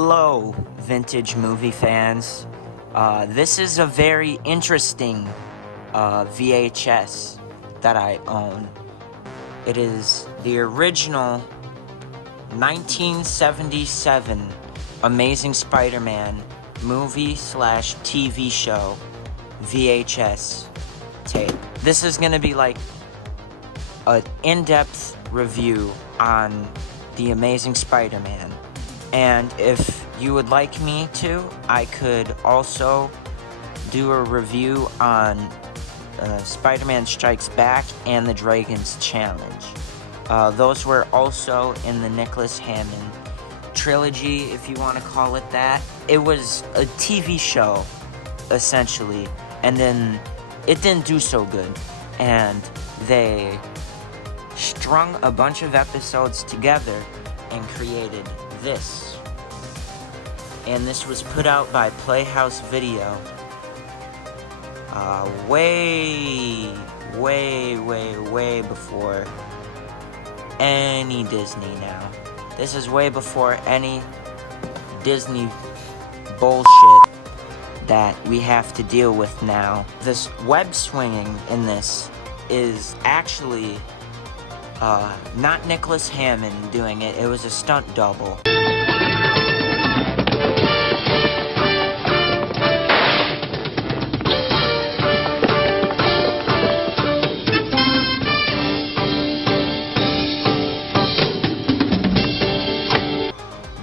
Hello, vintage movie fans. This is a very interesting VHS that I own. It is the original 1977 Amazing Spider-Man movie/TV show VHS tape. This is gonna be like an in-depth review on the Amazing Spider-Man. And if you would like me to, I could also do a review on Spider-Man Strikes Back and the Dragon's Challenge. Those were also in the Nicholas Hammond trilogy, if you want to call it that. It was a TV show, essentially, and then it didn't do so good. And they strung a bunch of episodes together and created this. And this was put out by Playhouse Video way before any Disney now. This is way before any Disney bullshit that we have to deal with now. This web swinging in this is actually not Nicholas Hammond doing it. It was a stunt double.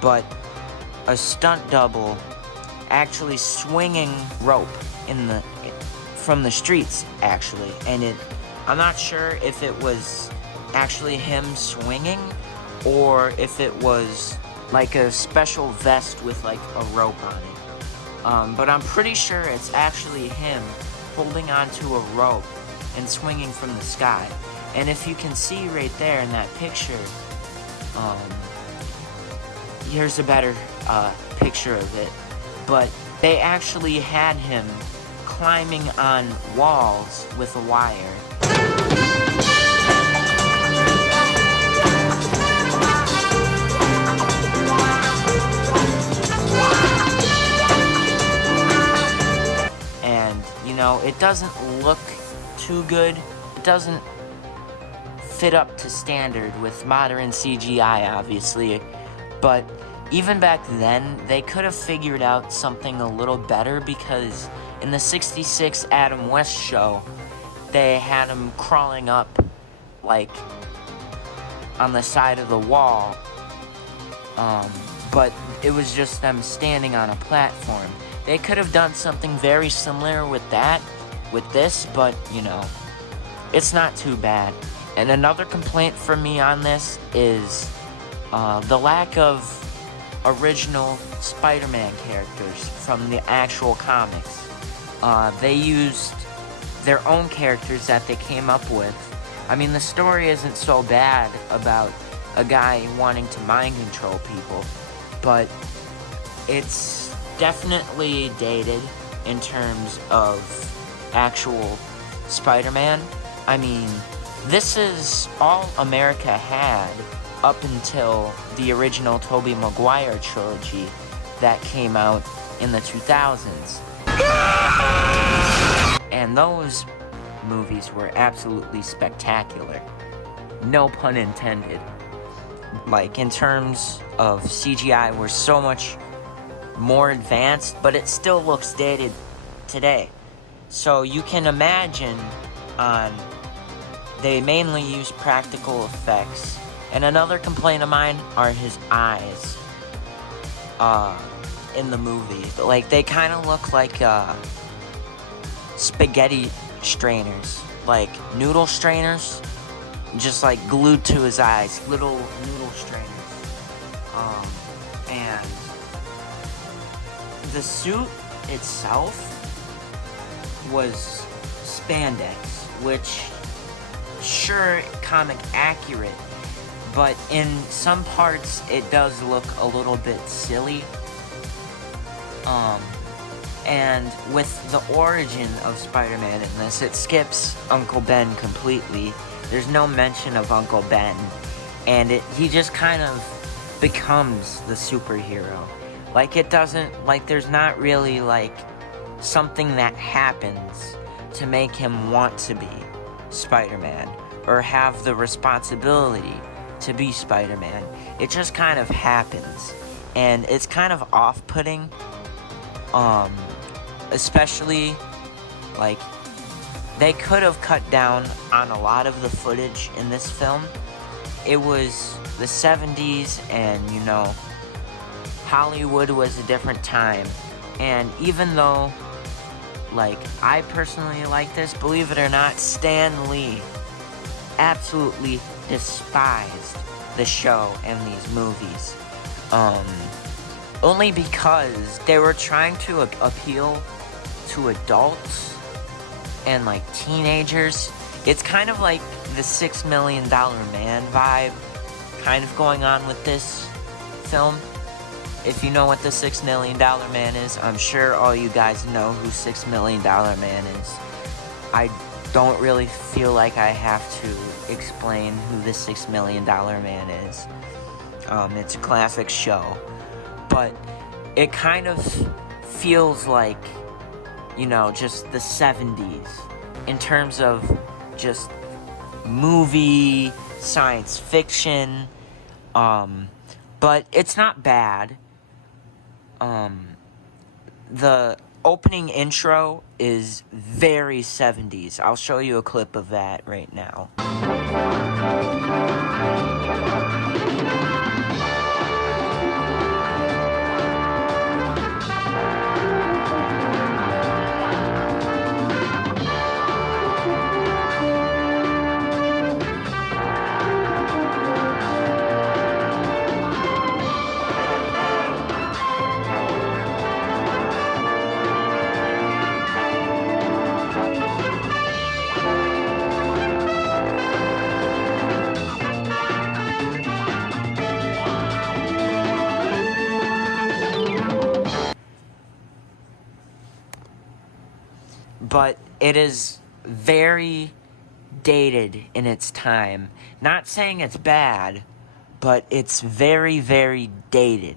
But a stunt double actually swinging rope from the streets, actually. And I'm not sure if it was actually him swinging or if it was like a special vest with like a rope on it. But I'm pretty sure it's actually him holding onto a rope and swinging from the sky. And if you can see right there in that picture, here's a better picture of it. But they actually had him climbing on walls with a wire. And, you know, it doesn't look too good. It doesn't fit up to standard with modern CGI, obviously. But even back then, they could have figured out something a little better, because in the '66 Adam West show, they had him crawling up, like, on the side of the wall. But it was just them standing on a platform. They could have done something very similar with this, but, you know, it's not too bad. And another complaint from me on this is the lack of original Spider-Man characters from the actual comics. They used their own characters that they came up with. I mean, the story isn't so bad about a guy wanting to mind control people, but it's definitely dated in terms of actual Spider-Man. I mean, this is all America had up until the original Tobey Maguire trilogy that came out in the 2000s. And those movies were absolutely spectacular. No pun intended. Like, in terms of CGI, we're so much more advanced, but it still looks dated today. So you can imagine they mainly use practical effects. And another complaint of mine are his eyes in the movie. Like, they kind of look like spaghetti strainers, like noodle strainers, just like glued to his eyes, little noodle strainers. And the suit itself was spandex, which, sure, comic accurate, but in some parts it does look a little bit silly. And with the origin of Spider-Man in this, it skips Uncle Ben completely. There's no mention of Uncle Ben, and he just kind of becomes the superhero. Like, it doesn't, like, there's not really, like, something that happens to make him want to be Spider-Man or have the responsibility to be Spider-Man. It just kind of happens, and it's kind of off-putting, especially, like, they could have cut down on a lot of the footage in this film. It was the 70s, and, you know, Hollywood was a different time, and even though, like, I personally like this, believe it or not, Stan Lee absolutely despised the show and these movies. Only because they were trying to appeal to adults and, like, teenagers. It's kind of like the $6 Million Man vibe kind of going on with this film. If you know what the $6 Million Man is, I'm sure all you guys know who $6 Million Man is. I don't really feel like I have to explain who the $6 Million Man is. It's a classic show. But it kind of feels like, you know, just the 70s in terms of just movie, science fiction. But it's not bad. The opening intro is very 70s. I'll show you a clip of that right now. But it is very dated in its time. Not saying it's bad, but it's very, very dated.